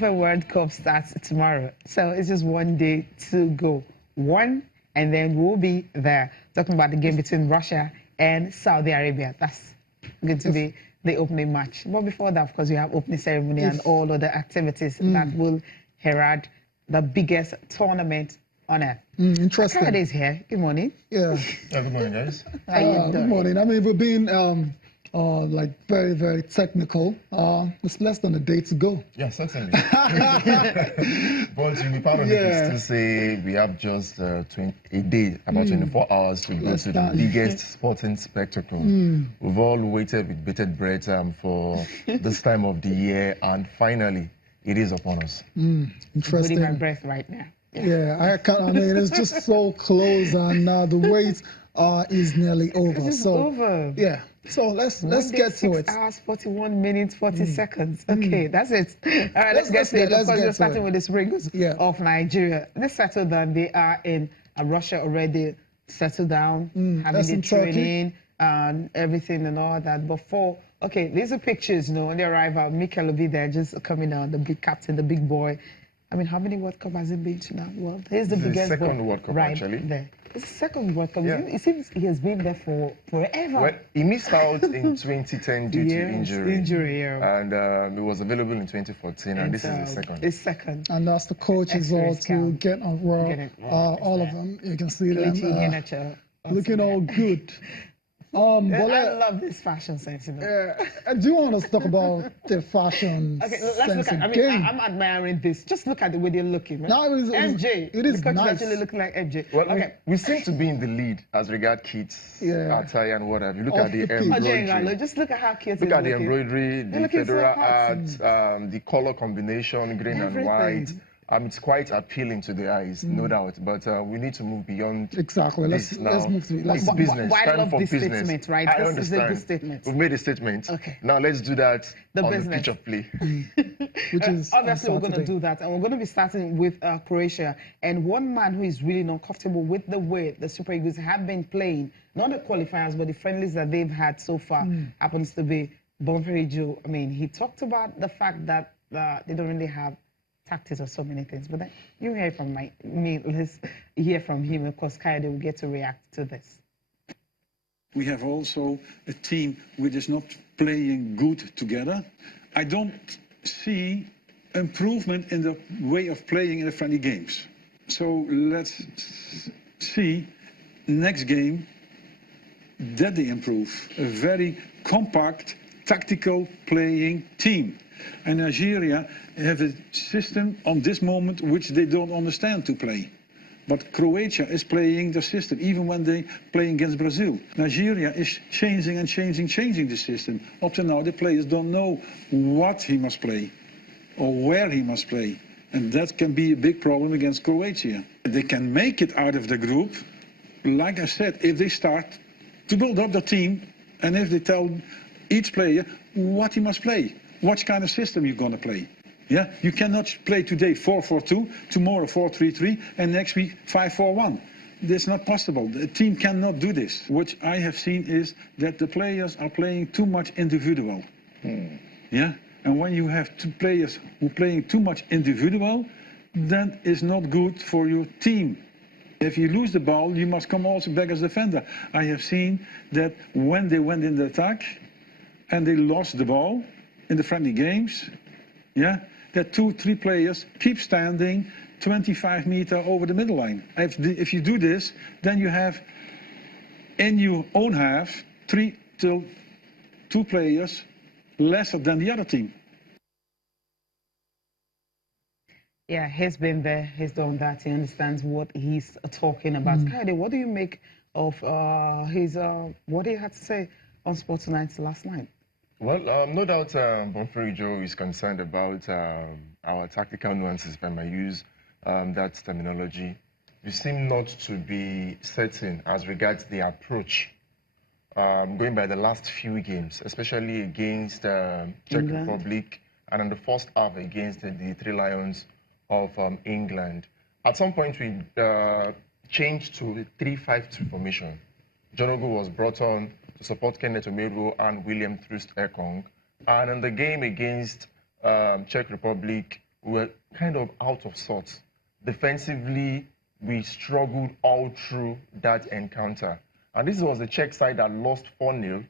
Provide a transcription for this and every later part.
FIFA World Cup starts tomorrow. So it's just one day to go. One, and then we'll be there talking about the game between Russia and Saudi Arabia. That's going to be the opening match. But before that, of course, we have opening ceremony and all other activities that will herald the biggest tournament on earth. Interesting. Akade is here. Good morning. Yeah. Good morning, guys. How you doing? Good morning. I mean, we're being like very, very technical. It's less than a day to go. Yeah, certainly. But you'll be proud of me to say we have just a day, about 24 hours to go to the biggest sporting spectacle. We've all waited with bated breath for this time of the year, and finally, it is upon us. Interesting. I'm holding my breath right now. Yeah, I mean, it's just so close, and the wait is nearly over. It's so over. Yeah. So let's get to it. 6 hours, 41 minutes, 40 seconds. Okay, that's it. All right, let's get to it. Of course, we're starting with the Springboks of Nigeria. They settled down. They are in Russia already, settled down, having the training and everything and all that. Before, okay, these are pictures, you know, when they arrive out, Mikel will be there just coming out, the big captain, the big boy. I mean, how many World Cup has he been to now? Well, he's the biggest second World Cup, actually. There. It's the second World Cup. It seems he has been there for forever. Well, he missed out in 2010 due to injury. And it was available in 2014, and this is the second. It's second. And that's the coaches all to get on roll. All of them. You can see them looking all good. I love this fashion sense. You know? I do want to talk about the fashion let's look at, I'm admiring this. Just look at the way they're looking. Right? No, MJ. It is the nice. actually looking like MJ. Well, we seem to be in the lead as regard kits, attire and what have you. Look at the embroidery. Just look at how cute Look at the embroidery, the federal art, the color combination, green and white. It's quite appealing to the eyes, no doubt. But we need to move beyond. Exactly. Let's move to it. It's business. Why Time for this business. Statement, right? I this understand. is a good statement. We've made a statement. Okay. Now let's do that on business. the pitch of play. Which is obviously we're going to do that, and we're going to be starting with Croatia. And one man who is really not comfortable with the way the Super Eagles have been playing, not the qualifiers, but the friendlies that they've had so far, happens to be Bonfrere. I mean, he talked about the fact that they don't really have tactics or so many things, but then you hear from me, let's hear from him. Of course, Kaide will get to react to this. We have also a team which is not playing good together. I don't see improvement in the way of playing in the friendly games. So let's see next game that they improve. A very compact, tactical playing team. And Nigeria have a system on this moment which they don't understand to play. But Croatia is playing the system, even when they play against Brazil. Nigeria is changing the system. Up to now, the players don't know what he must play or where he must play. And that can be a big problem against Croatia. They can make it out of the group, like I said, if they start to build up the team and if they tell each player what he must play. What kind of system you're going to play? Yeah, you cannot play today 4-4-2, tomorrow 4-3-3, and next week 5-4-1. That's not possible. The team cannot do this. What I have seen is that the players are playing too much individual. Yeah, and when you have two players who are playing too much individual, that is not good for your team. If you lose the ball, you must come also back as defender. I have seen that when they went in the attack and they lost the ball, in the friendly games, that 2-3 players keep standing 25 meters over the middle line. If you do this, then you have in your own half 3 till 2 players lesser than the other team. Yeah, he's been there, he's done that, he understands what he's talking about. Kaide, what do you make of what he had to say on Sports Tonight last night? Well, no doubt Bonfrere is concerned about our tactical nuances, if I may use that terminology. We seem not to be certain as regards the approach going by the last few games, especially against Czech Republic and in the first half against the Three Lions of England. At some point, we changed to a 3-5-2 formation. John Ogu was brought on to support Kenneth Omeru and William Troost Ekong. And in the game against Czech Republic, we were kind of out of sorts. Defensively, we struggled all through that encounter. And this was the Czech side that lost 4-0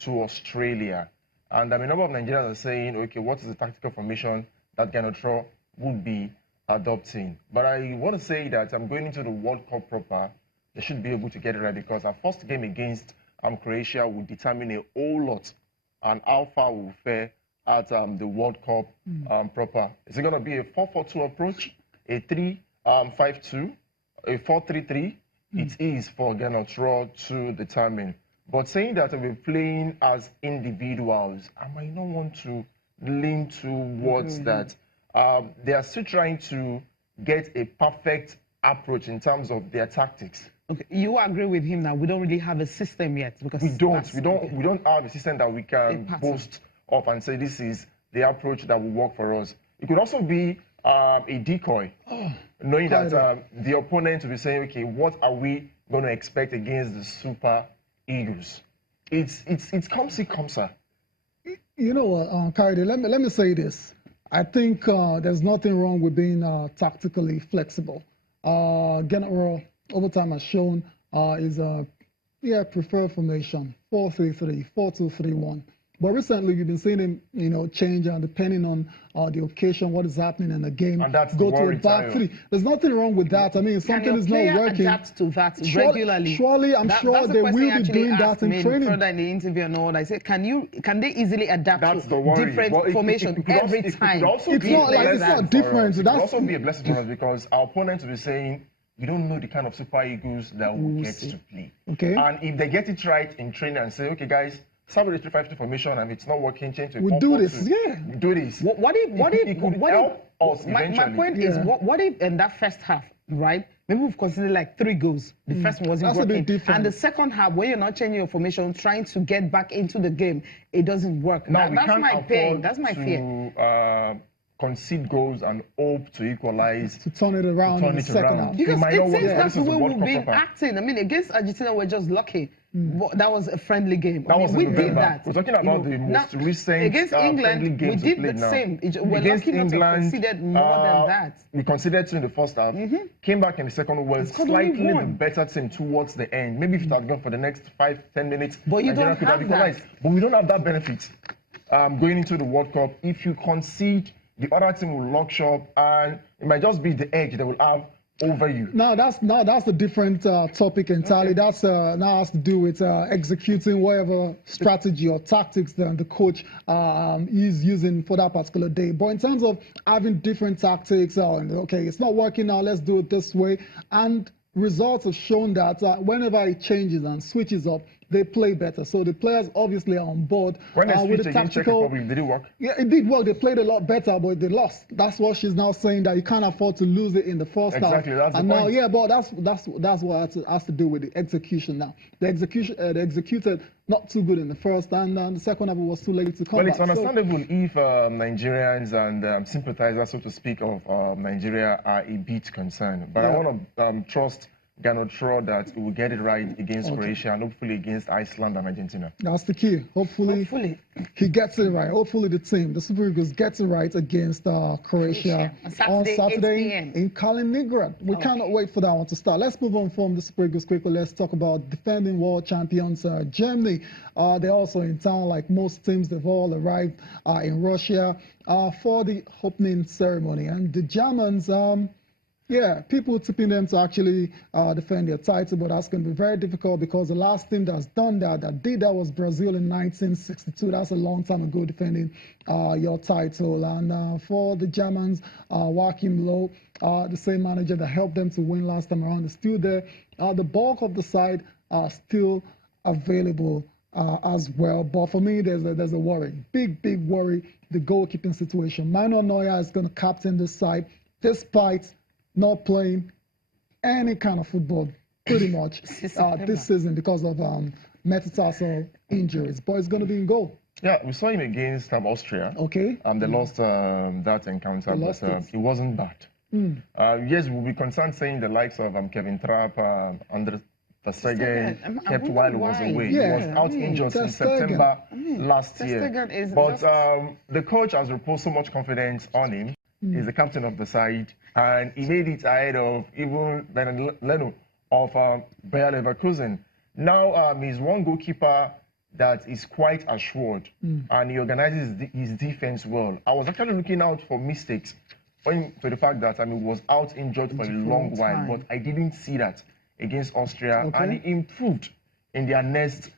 to Australia. And a number of Nigerians are saying, okay, what is the tactical formation that Ganotro would be adopting? But I want to say that I'm going into the World Cup proper. They should be able to get it right because our first game against Croatia will determine a whole lot on how far we'll fare at the World Cup proper. Is it going to be a 4-4-2 approach, a 3-5-2, a 4-3-3? It is for Ganotro to determine. But saying that we're playing as individuals, I might not want to lean towards that. They are still trying to get a perfect approach in terms of their tactics. Okay, you agree with him that we don't really have a system yet because we don't have a system that we can boast of and say this is the approach that will work for us. It could also be a decoy, knowing that the opponent will be saying, okay, what are we going to expect against the Super Eagles? It's come. You know what, Kaide, let me say this. I think there's nothing wrong with being tactically flexible. Ganotro over time has shown is a preferred formation 4-3-3, 4-2-3-1. But recently you've been seeing him, change depending on the occasion, what is happening in the game. And that's go to a back three. There's nothing wrong with that. I mean, something is not working. Adapt to that regularly. Surely, I'm sure they will be doing that in training. Further in the interview and all, I said, can they easily adapt to different formation every time? It's not different. It could also be a blessing for us because our opponents will be saying, we don't know the kind of Super Eagles that will get to play. Okay. And if they get it right in training and say, okay, guys, start with the 3-5-2 formation, and if it's not working, change to a 4-4-2. We do this, We do this. What if it could help us eventually. My point is, what if in that first half, right? Maybe we've considered like 3 goals. The first one wasn't working. That's a bit different. And the second half, when you're not changing your formation, trying to get back into the game, it doesn't work. Now, That's my pain. That's my fear. Concede goals and hope to equalize. To turn it around in the second half. Because it seems that's the way we've been acting. I mean, against Argentina, we're just lucky. That was a friendly game. We did that. We're talking about the most recent against England, we did the same. We're lucky not to have conceded more than that. We conceded 2 in the first half, came back in the second, was slightly the better team towards the end. Maybe if it had gone for the next 5-10 minutes, but you don't have that. But we don't have that benefit going into the World Cup. If you concede, the other team will lock shop, and it might just be the edge they will have over you. No, that's a different topic entirely. Okay. That's now has to do with executing whatever strategy or tactics that the coach is using for that particular day. But in terms of having different tactics, okay, it's not working now, let's do it this way. And results have shown that whenever it changes and switches up, they play better. So the players obviously are on board. When they switched against Czech Republic, did it work? Yeah, it did work. They played a lot better, but they lost. That's what she's now saying, that you can't afford to lose it in the first half. Exactly, that's and the now, point. yeah, but that's what has to do with the execution now. The execution, they executed not too good in the first, and the second half was too late to come back. Well, it's understandable if Nigerians and sympathizers, so to speak, of Nigeria are a bit concerned. But I want to trust Ganotro that he will get it right against Croatia and hopefully against Iceland and Argentina. That's the key. Hopefully he gets it right. Hopefully the team, the Super Eagles, gets it right against Croatia on Saturday in Kaliningrad. We cannot wait for that one to start. Let's move on from the Super Eagles quickly. Let's talk about defending world champions Germany. They're also in town like most teams. They've all arrived in Russia for the opening ceremony. And the Germans... people tipping them to actually defend their title, but that's going to be very difficult because the last team that's done that did that was Brazil in 1962. That's a long time ago, defending your title. And for the Germans, Joachim Low, the same manager that helped them to win last time around, is still there. The bulk of the side are still available as well. But for me, there's a worry, big worry, the goalkeeping situation. Manuel Neuer is going to captain this side, despite not playing any kind of football pretty much this season because of metatarsal injuries. But it's going to be in goal. Yeah, we saw him against Austria. Okay. They lost that encounter, but it wasn't bad. Yes, we'll be concerned saying the likes of Kevin Trapp, Andre Ter Stegen kept while he was away. He was out injured since September last year. But the coach has reposed so much confidence on him He's the captain of the side, and he made it ahead of even Bernard Leno of Bayer Leverkusen. Now he's one goalkeeper that is quite assured, and he organizes his defense well. I was actually looking out for mistakes, owing to the fact that he was out injured for a long while, but I didn't see that against Austria, and he improved in their next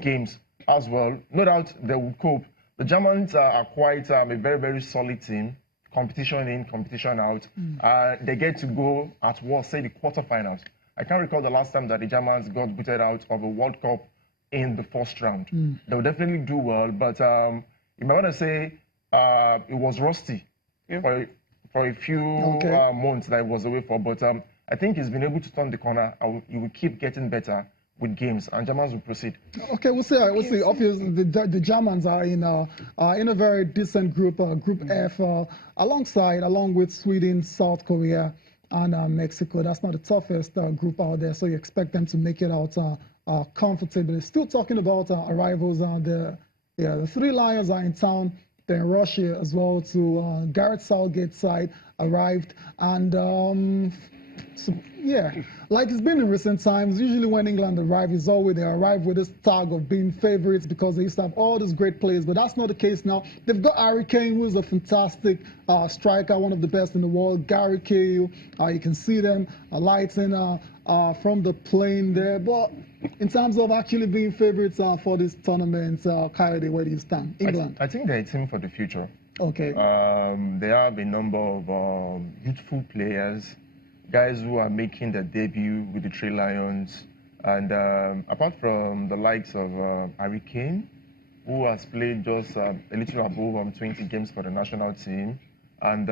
games as well. No doubt they will cope. The Germans are quite a very, very solid team. Competition in, competition out. They get to go at worst, say the quarterfinals. I can't recall the last time that the Germans got booted out of a World Cup in the first round. They will definitely do well, but you might want to say it was rusty for a few months that it was away for. But I think he's been able to turn the corner. He will keep getting better with games, and Germans will proceed. Okay, we'll see. We'll see. Obviously, the Germans are in a very decent group, Group F, along with Sweden, South Korea, and Mexico. That's not the toughest group out there, so you expect them to make it out comfortably. Still talking about arrivals. The Three Lions are in town. They're in Russia as well. To Gareth Southgate's side arrived, and so, yeah, like it's been in recent times, usually when England arrive, they arrive with this tag of being favorites because they used to have all these great players, but that's not the case now. They've got Harry Kane, who's a fantastic striker, one of the best in the world. Gary Cahill, you can see them lighting from the plane there. But in terms of actually being favorites for this tournament, Coyote, where do you stand? England? I think they're a team for the future. Okay. They have a number of youthful players, guys who are making their debut with the Three Lions. And apart from the likes of Harry Kane, who has played just a little above 20 games for the national team, and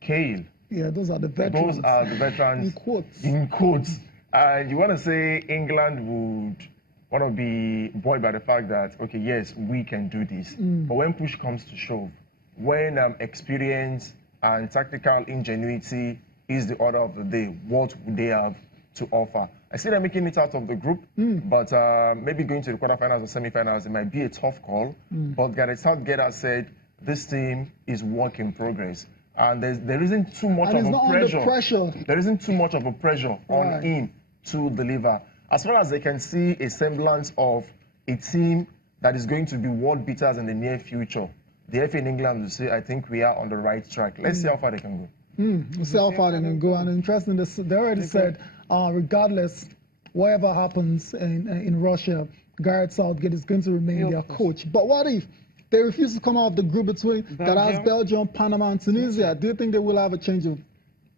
Cahill. Yeah, those are the veterans. Those are the veterans. In quotes. In quotes. And you want to say England would want to be buoyed by the fact that, okay, yes, we can do this. But when push comes to shove, when experience and tactical ingenuity is the order of the day, what would they have to offer? I see them making it out of the group, but maybe going to the quarterfinals or semifinals, it might be a tough call. But Gareth Southgate has said this team is work in progress. And there isn't too much of a pressure. There isn't too much of a pressure on him to deliver. As far as they can see a semblance of a team that is going to be world beaters in the near future, the FA in England will say, I think we are on the right track. Let's see how far they can go. We'll see how far they can go. And interesting, they already said, regardless, whatever happens in Russia, Gareth Southgate is going to remain their coach. But what if they refuse to come out of the group between that has Belgium, Panama, and Tunisia? Do you think they will have a change of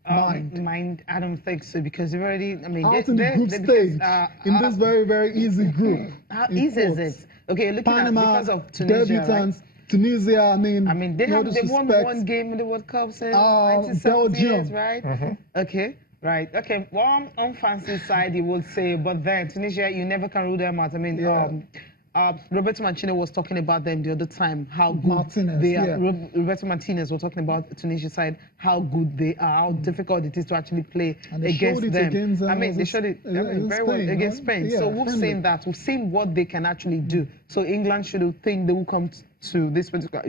mind? I don't think so, because they've already, out in the group stage, in this very, very easy group. How easy is it? Okay, looking Panama, at because of Tunisia, debutants, right? Tunisia, they've won one game in the World Cup since 1970 years, right? Okay. Right. Okay. Well, on fancy side, you would say, but then Tunisia, you never can rule them out. Roberto Mancini was talking about them the other time, how good they are. Roberto Martinez was talking about Tunisia side, how good they are, how difficult it is to actually play against them. They showed it very well against Spain. So we've seen that. We've seen what they can actually do. So England should think they will come to this particular.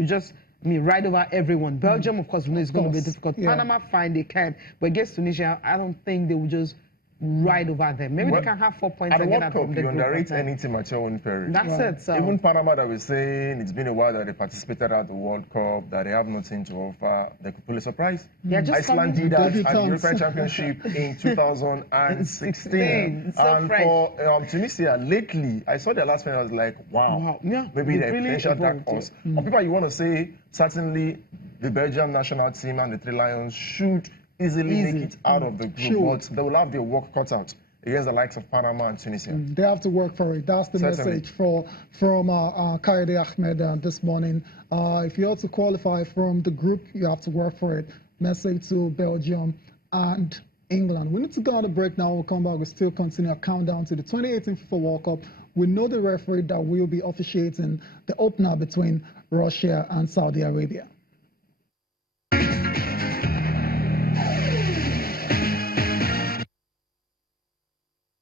Right over everyone. Belgium, of course, we know it's going to be difficult. Panama, fine, they can. But against Tunisia, I don't think they will just ride over them. Maybe they can have 4 points at the again World Cup. You underrate any team at your own peril. That's it. So. Even Panama, that we're saying it's been a while that they participated at the World Cup, that they have nothing to offer. They could pull a surprise. Iceland did that at the European Championship in 2016. And for Tunisia, lately, I saw their last final. I was like, wow. Maybe they're potential dark horse. On people, you want to say certainly the Belgium national team and the Three Lions should easily make it out of the group, but they will have their work cut out against the likes of Panama and Tunisia. They have to work for it. That's the message from Coyote Ahmed this morning. If you are to qualify from the group, you have to work for it. Message to Belgium and England. We need to go on a break now. We'll come back. We'll still continue our countdown to the 2018 FIFA World Cup. We know the referee that will be officiating the opener between Russia and Saudi Arabia.